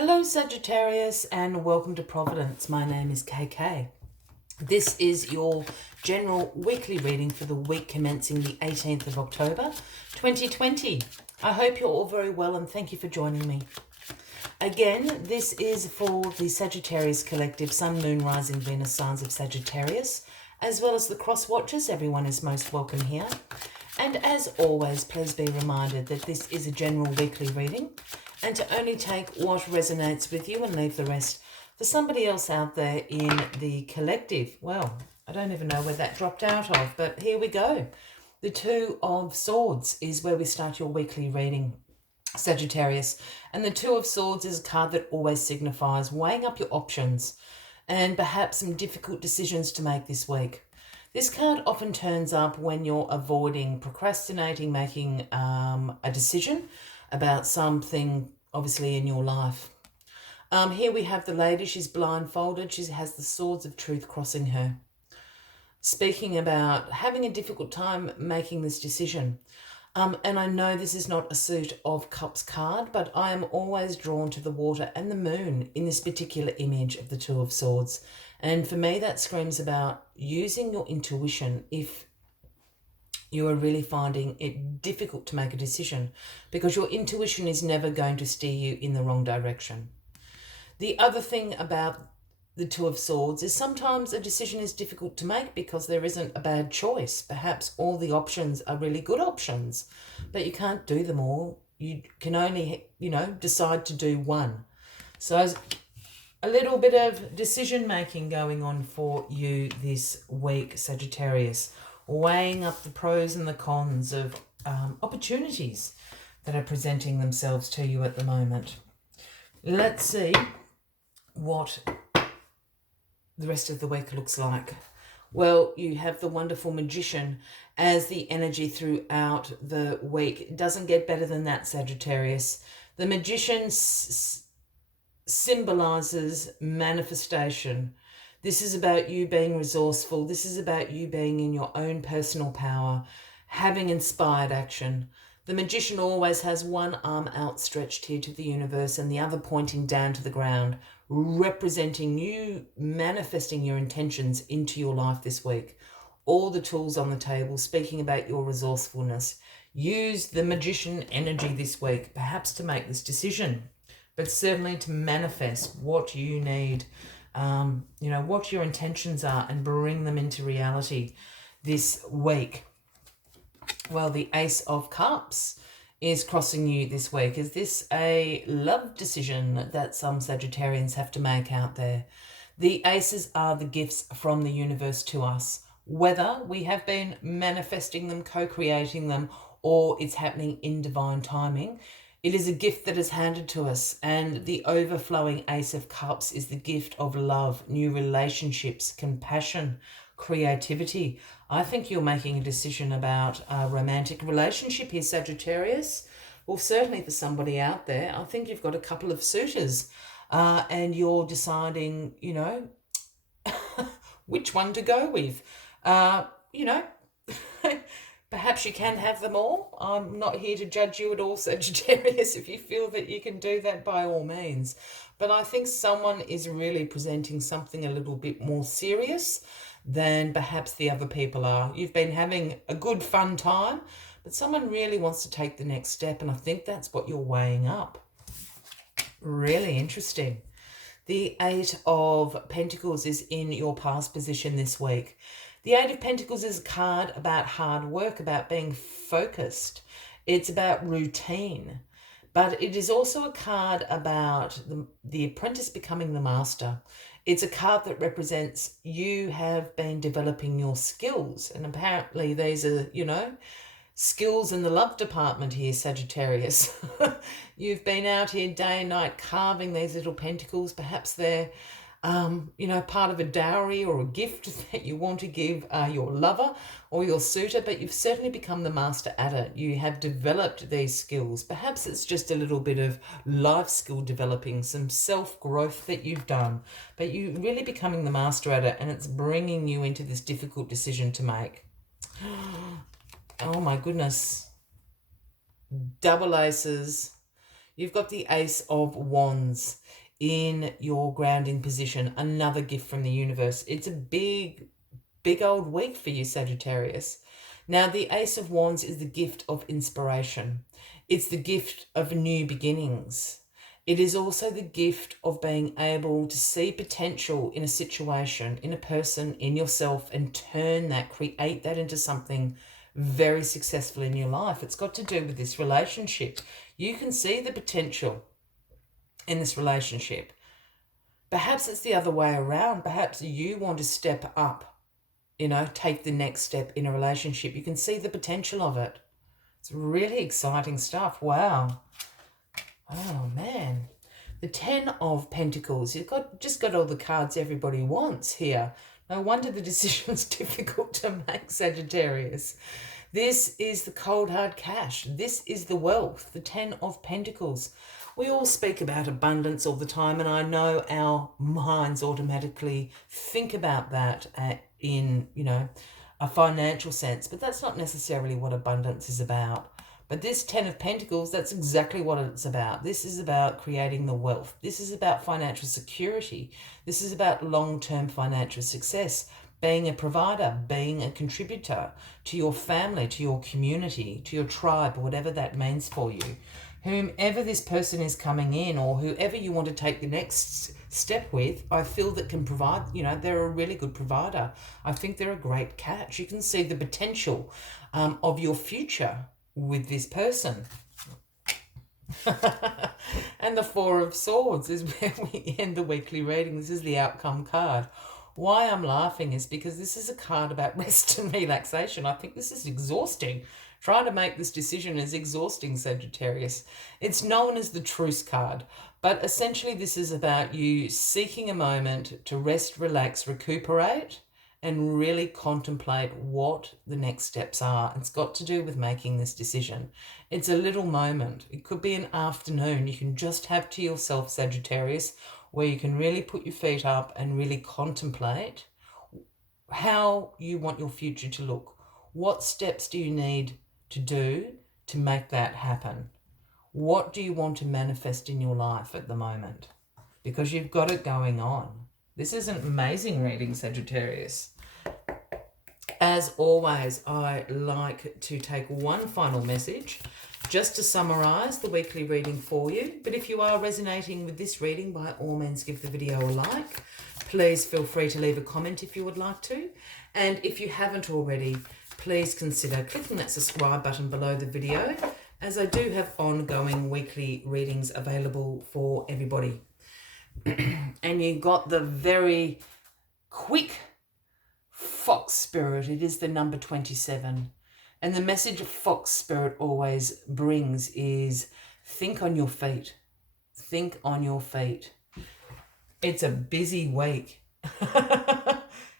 Hello Sagittarius and welcome to Providence. My name is KK. This is your general weekly reading for the week commencing the 18th of October 2020. I hope you're all very well and thank you for joining me. Again, this is for the Sagittarius Collective, Sun, Moon, Rising, Venus signs of Sagittarius, as well as the cross watchers. Everyone is most welcome here. And as always, please be reminded that this is a general weekly reading and to only take what resonates with you and leave the rest for somebody else out there in the collective. Well, I don't even know where that dropped out of, but here we go. The Two of Swords is where we start your weekly reading, Sagittarius. And the Two of Swords is a card that always signifies weighing up your options and perhaps some difficult decisions to make this week. This card often turns up when you're avoiding, procrastinating, making a decision about something, obviously, in your life. Here we have the lady. She's blindfolded. She has the swords of truth crossing her, speaking about having a difficult time making this decision. And I know this is not a suit of cups card, but I am always drawn to the water and the moon in this particular image of the Two of Swords. And for me, that screams about using your intuition if you are really finding it difficult to make a decision, because your intuition is never going to steer you in the wrong direction. The other thing about the Two of Swords is sometimes a decision is difficult to make because there isn't a bad choice. Perhaps all the options are really good options, but you can't do them all. You can only, decide to do one. So a little bit of decision making going on for you this week, Sagittarius, weighing up the pros and the cons of opportunities that are presenting themselves to you at the moment. Let's see what the rest of the week looks like. Well, you have the wonderful Magician as the energy throughout the week. It doesn't get better than that, Sagittarius. The Magician symbolizes manifestation. This is about you being resourceful. This is about you being in your own personal power, having inspired action. The Magician always has one arm outstretched here to the universe and the other pointing down to the ground, representing you manifesting your intentions into your life this week. All the tools on the table, speaking about your resourcefulness. Use the Magician energy this week, perhaps to make this decision, but certainly to manifest what you need, what your intentions are, and bring them into reality this week. Well, the Ace of Cups is crossing you this week. Is this a love decision that some Sagittarians have to make out there? The aces are the gifts from the universe to us, whether we have been manifesting them, co-creating them, or it's happening in divine timing. It is a gift that is handed to us, and the overflowing Ace of Cups is the gift of love, new relationships, compassion, creativity. I think you're making a decision about a romantic relationship here, Sagittarius. Well, certainly for somebody out there, I think you've got a couple of suitors and you're deciding, which one to go with. Perhaps you can have them all. I'm not here to judge you at all, Sagittarius. If you feel that you can do that, by all means. But I think someone is really presenting something a little bit more serious than perhaps the other people are. You've been having a good, fun time, but someone really wants to take the next step, and I think that's what you're weighing up. Really interesting. The Eight of Pentacles is in your past position this week. The Eight of Pentacles is a card about hard work, about being focused. It's about routine. But it is also a card about the apprentice becoming the master. It's a card that represents you have been developing your skills. And apparently these are, skills in the love department here, Sagittarius. You've been out here day and night carving these little pentacles. Perhaps they're part of a dowry or a gift that you want to give your lover or your suitor, but you've certainly become the master at it. You have developed these skills. Perhaps it's just a little bit of life skill developing, some self-growth that you've done, but you're really becoming the master at it, and it's bringing you into this difficult decision to make. Oh my goodness. Double aces. You've got the Ace of Wands in your grounding position, another gift from the universe. It's a big old week for you, Sagittarius. Now, the Ace of Wands is the gift of inspiration. It's the gift of new beginnings. It is also the gift of being able to see potential in a situation, in a person, in yourself, and turn that, create that into something very successful in your life. It's got to do with this relationship. You can see the potential in this relationship. Perhaps it's the other way around. Perhaps you want to step up, take the next step in a relationship. You can see the potential of it. It's really exciting stuff. Wow. Oh, man. The 10 of Pentacles. You've just got all the cards everybody wants here. No wonder the decision's difficult to make, Sagittarius. This is the cold hard cash. This is the wealth, the 10 of Pentacles. We all speak about abundance all the time, and I know our minds automatically think about that in, a financial sense, but that's not necessarily what abundance is about. But this 10 of Pentacles, that's exactly what it's about. This is about creating the wealth. This is about financial security. This is about long-term financial success, being a provider, being a contributor to your family, to your community, to your tribe, whatever that means for you. Whomever this person is coming in, or whoever you want to take the next step with, I feel that can provide, they're a really good provider. I think they're a great catch. You can see the potential of your future with this person. And the Four of Swords is where we end the weekly reading. This is the outcome card. Why I'm laughing is because this is a card about rest and relaxation. I think this is exhausting. Trying to make this decision is exhausting, Sagittarius. It's known as the Truce card, but essentially this is about you seeking a moment to rest, relax, recuperate, and really contemplate what the next steps are. It's got to do with making this decision. It's a little moment. It could be an afternoon you can just have to yourself, Sagittarius, where you can really put your feet up and really contemplate how you want your future to look. What steps do you need to do to make that happen? What do you want to manifest in your life at the moment? Because you've got it going on. This is an amazing reading, Sagittarius. As always, I like to take one final message just to summarize the weekly reading for you. But if you are resonating with this reading, by all means give the video a like. Please feel free to leave a comment if you would like to. And if you haven't already, please consider clicking that subscribe button below the video, as I do have ongoing weekly readings available for everybody. And you got the very quick Fox Spirit. It is the number 27. And the message Fox Spirit always brings is think on your feet. Think on your feet. It's a busy week.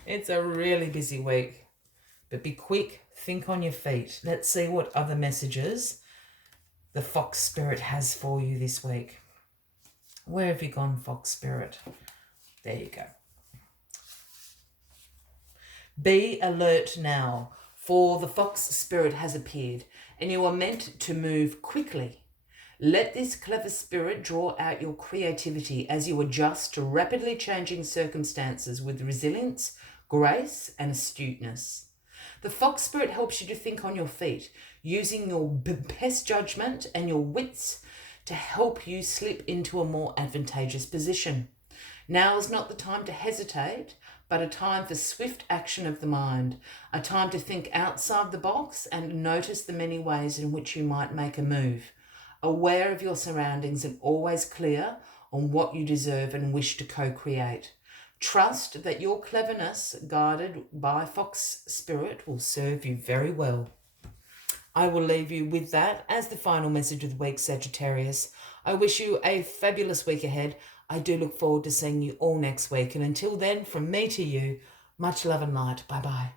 It's a really busy week. But be quick, think on your feet. Let's see what other messages the Fox Spirit has for you this week. Where have you gone, Fox Spirit? There you go. Be alert now, for the Fox Spirit has appeared, and you are meant to move quickly. Let this clever spirit draw out your creativity as you adjust to rapidly changing circumstances with resilience, grace, and astuteness. The Fox Spirit helps you to think on your feet, using your best judgment and your wits to help you slip into a more advantageous position. Now is not the time to hesitate, but a time for swift action of the mind, a time to think outside the box and notice the many ways in which you might make a move. Aware of your surroundings and always clear on what you deserve and wish to co-create. Trust that your cleverness, guided by Fox Spirit, will serve you very well. I will leave you with that as the final message of the week, Sagittarius. I wish you a fabulous week ahead. I do look forward to seeing you all next week. And until then, from me to you, much love and light. Bye-bye.